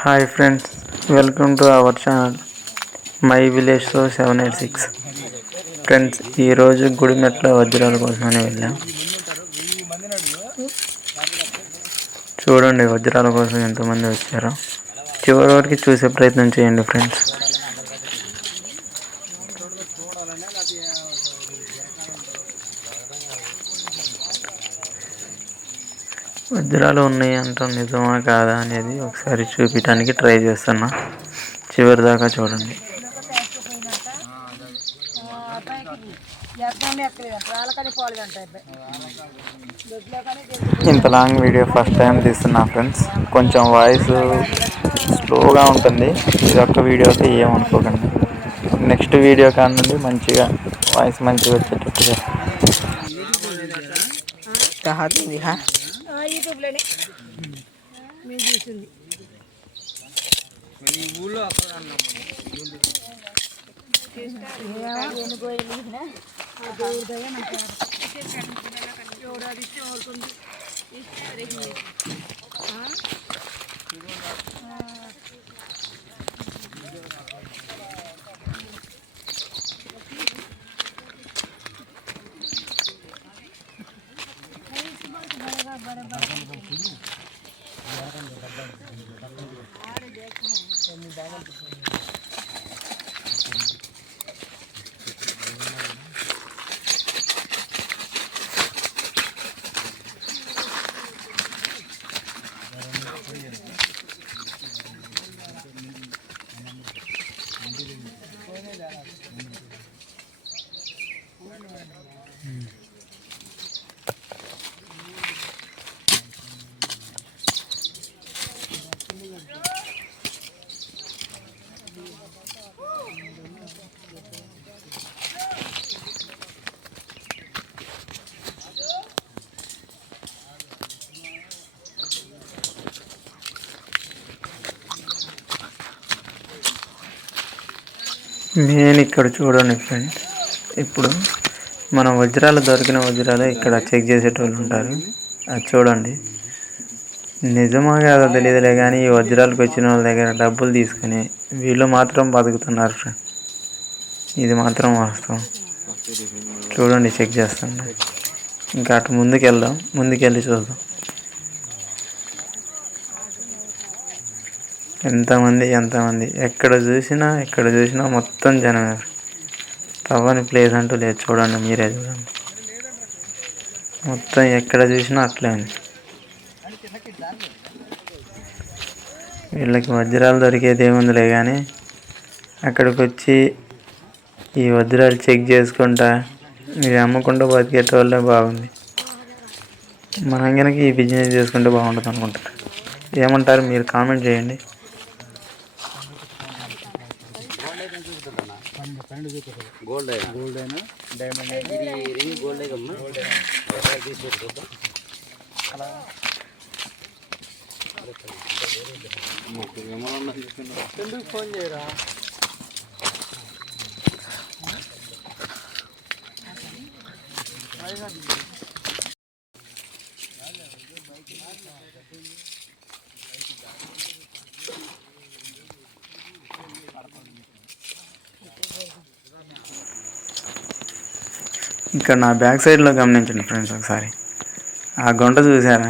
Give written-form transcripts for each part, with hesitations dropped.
Hi friends, welcome to our channel my village show 786. Friends, ఈరోజు గుడిమెట్ల వజ్రాల కోసమని వెళ్ళాం. చూడండి వజ్రాల కోసం ఎంతమంది వచ్చారో. చివరి వరకు చూసే ప్రయత్నం చేయండి ఫ్రెండ్స్. వజ్రాలు ఉన్నాయి అంటాం, నిజమా కాదా అనేది ఒకసారి చూపించడానికి ట్రై చేస్తున్నా. చివరి దాకా చూడండి. ఇంత లాంగ్ వీడియో ఫస్ట్ టైం తీస్తున్నా ఫ్రెండ్స్. కొంచెం వాయిస్ స్లోగా ఉంటుంది. ఇది ఒక్క వీడియోకి ఏమనుకోకండి. నెక్స్ట్ వీడియో కానుండి మంచిగా వాయిస్ మంచిగా వచ్చేటట్టు చేస్తాను. యూట్యూబ్లోనే మేము చూసింది ఊళ్ళో మెయిన్ ఇక్కడ చూడండి ఫ్రెండ్స్. ఇప్పుడు మనం వజ్రాలు దొరికిన వజ్రాలు ఇక్కడ చెక్ చేసేటోళ్ళు ఉంటారు. అది చూడండి. నిజమా కాదో తెలియదులే కానీ ఈ వజ్రాలకు వచ్చిన వాళ్ళ దగ్గర డబ్బులు తీసుకుని వీళ్ళు మాత్రం బతుకుతున్నారు ఫ్రెండ్. ఇది మాత్రం వాస్తవం. చూడండి, చెక్ చేస్తాను. ఇంకా అటు ముందుకెళ్ళి చూద్దాం. ఎంతమంది ఎక్కడ చూసినా మొత్తం జనమే. తవ్వని ప్లేస్ అంటూ లేదు. చూడండి, మీరే చూడండి. మొత్తం ఎక్కడ చూసినా అట్లే ఉంది. వీళ్ళకి వజ్రాలు దొరికేది ఏముందిలే కానీ అక్కడికి వచ్చి ఈ వజ్రాలు చెక్ చేసుకుంటా ఇవి అమ్ముకుంటూ బతికేటోళ్ళే బాగుంది. మనం కనుక ఈ బిజినెస్ చేసుకుంటే బాగుంటుంది అనుకుంటారు. ఏమంటారు మీరు? కామెంట్ చేయండి. గోల్డ్ అయినా డైమండ్ ఇది గోల్డ్ ఎందుకు ఫోన్ చేయరా? ఇక్కడ నా బ్యాక్ సైడ్లో గమనించండి ఫ్రెండ్స్ ఒకసారి. ఆ గుంట చూసారా?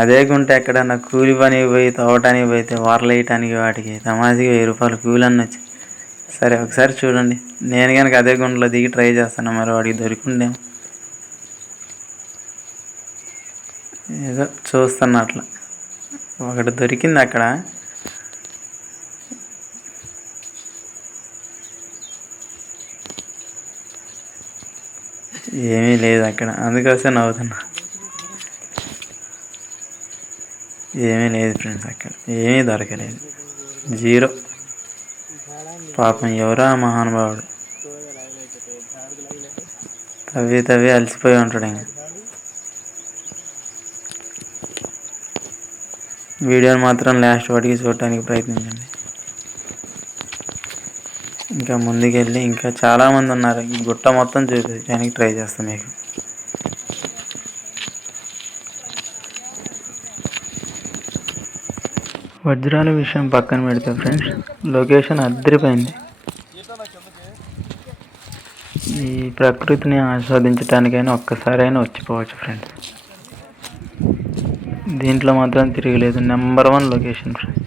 అదే గుంట ఎక్కడన్నా కూలి పనికి పోయి తవ్వటానికి పోయితే వారలు వేయటానికి వాటికి తమాషకి 1000 రూపాయలు కూలి అన్నొచ్చు. సరే ఒకసారి చూడండి. నేను కనుక అదే గుంటలో దిగి ట్రై చేస్తాను. మరి వాడికి దొరికిండేమో. ఏదో చూస్తున్నా అట్లా. ఒకటి దొరికింది అక్కడ. ఏమీ లేదు అక్కడ, అందుకోసం నవ్వుతున్నా. ఏమీ లేదు ఫ్రెండ్స్, అక్కడ ఏమీ దొరకలేదు. 0. పాపం ఎవరా మహానుభావుడు తవ్వి అలసిపోయి ఉంటాడు. ఇంకా వీడియోని మాత్రం లాస్ట్ వాటికి చూడటానికి ప్రయత్నించండి. ఇంకా ముందుకెళ్ళి ఇంకా చాలామంది ఉన్నారు. ఈ గుట్ట మొత్తం చూపించడానికి ట్రై చేస్తాను మీకు. వజ్రాల విషయం పక్కన పెడితే ఫ్రెండ్స్, లొకేషన్ అద్దరిపోయింది. ఈ ప్రకృతిని ఆస్వాదించడానికైనా ఒక్కసారైనా వచ్చిపోవచ్చు ఫ్రెండ్స్. దీంట్లో మాత్రం తిరగలేదు. Number 1 location friends.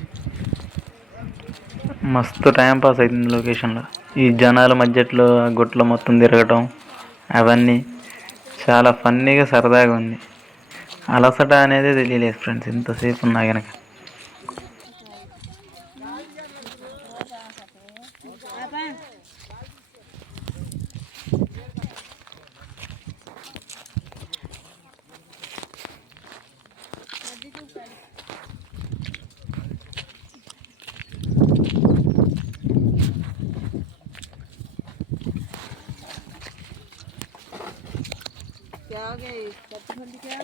మస్తు టైం పాస్ అవుతుంది లొకేషన్లో. ఈ జనాల మధ్యలో ఆ గుట్లో మొత్తం తిరగటం అవన్నీ చాలా ఫన్నీగా సరదాగా ఉంది. అలసట అనేది తెలియలేదు ఫ్రెండ్స్ ఇంతసేపు ఉన్నా కనుక. क्या हो गया? कच्ची फंडी क्या?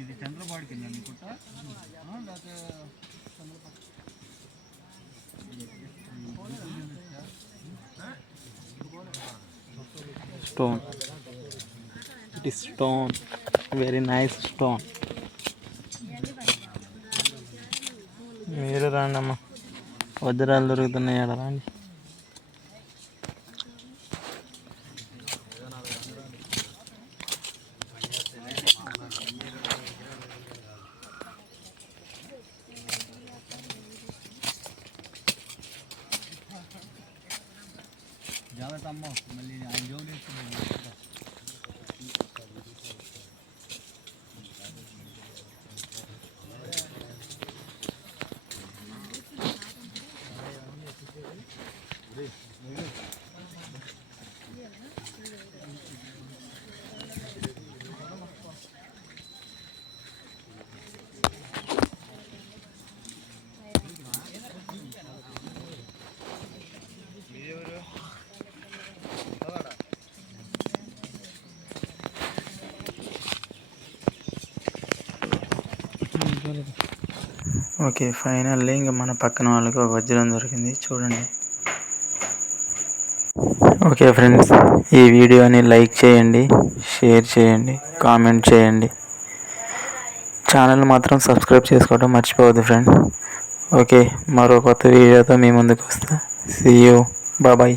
ఇది చంద్రబాబు కింద అనుకుంటా. Stone, it is stone, very nice stone. మీరు రండి అమ్మ, వజ్రాలు దొరుకుతున్నాయి అక్కడ రండి. జాగ్రత్త అమ్మ, మళ్ళీ ఆయన జోలు వేసుకున్నాను. ఓకే, ఫైనల్లీ ఇంకా మన పక్కన వాళ్ళకి ఒక వజ్రం దొరికింది చూడండి. ఓకే ఫ్రెండ్స్, ఈ వీడియోని లైక్ చేయండి, షేర్ చేయండి, కామెంట్ చేయండి. ఛానల్ మాత్రం సబ్స్క్రైబ్ చేసుకోవడం మర్చిపోవద్దు ఫ్రెండ్స్. ఓకే, మరో కొత్త వీడియోతో మీ ముందుకు వస్తా. See you, bye.